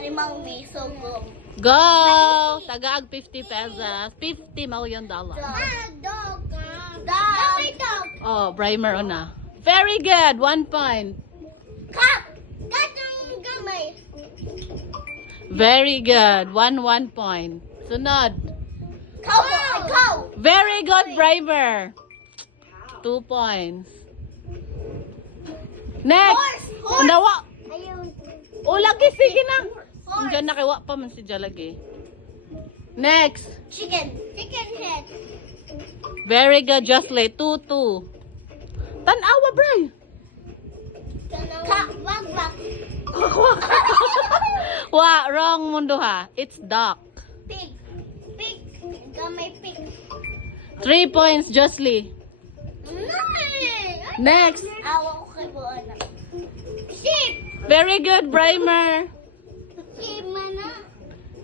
animal me, so go. Go! Tagaag 50 pesos. $50 million. Dog. Dog. Oh, Brimer na. Very good. 1 point. Cat. Cat ang gamay. Very good. 1 point. Sunod. Cow. Cow. Very good, Brimer. 2 points. Next. Horse. Nawa. Ayun. O, lagi. Sige na. Horse. Diyan nakiwa pa man si Jalagi. Next. Chicken. Chicken head. Very good, Jocelyn. 2-2. Tanawa, Bray. Wag. Wrong mundo ha. It's duck. Pig. Pig. Gamay pig. 3 points, Jocelyn. Next. Awa ko kay Buana. Sheep. Very good, Brimer. Sheep mana.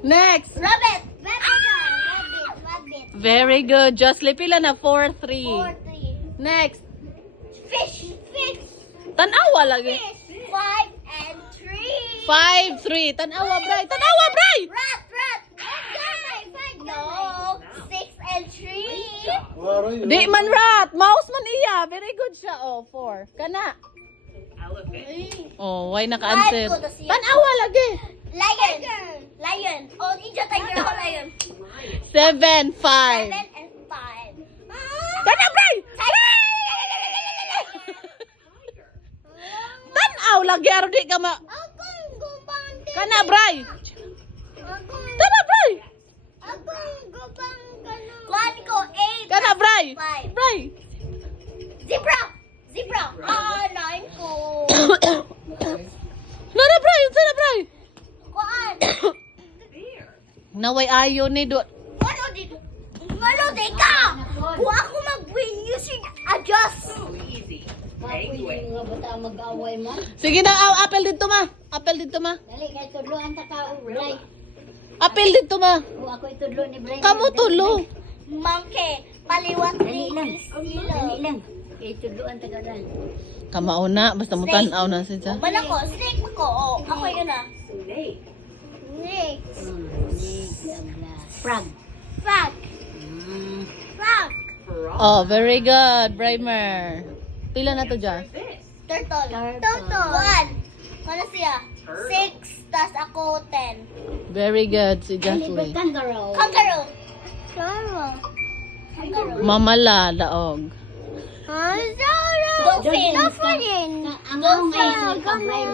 Next. Rabbit. Rabbit. Very good, Jocelyn. Pila na? 4-3. 4-3. Next. Fish. Tanawa lagi. Fish. 5 and 3. 5-3. Tanawa, Bray. Tanawa, Bray. Rat. No. 6 and 3. Di man rat. Mouse man iya. Very good siya. Oh, 4. Kana. Oh, why naka-answer? Tanawa lagi. Lion. Oh, Ninja Tiger ako lion. 7-5. 7 and 5. Kana, Bray. Tanaw lagi. Aro di ka ma... Akong gumbang. Kana, Bray. Kana, Bray. Akong gumbang ganun. Kuhan ko 8. Kana, Bray. 5. Bray. Zebra. 9 ko. Nara, Bray. Sana, Bray. Kuhan. Naway ayo ni do. Ano di ka? Kung ako mag-win, you should adjust. Mga bata mag-away man. Sige na, apel dito ma. Apel dito ma. Dali, kay tudloan ta ka, Bray. Apel dito ma. O ako itudlo ni Bray. Kamu tulo. Monkey. Paliwat Dali ni lang. silo. Dali lang. Kay tudloan ta ka lang. Kamao na, basta mo tanaw na siya. Bala ko, snake ko. Oh, ako yun ah. Snake. Frog. Frog. Frog. Oh, very good, Brimer. Pila na to dyan? Turtle. 1. Ano siya? 6. Tas ako 10. Very good, si Dali, Jocelyn. kangaroo. Kangaroo. Mamala, daog. Dolphin. Ang ngayon ka, Bray.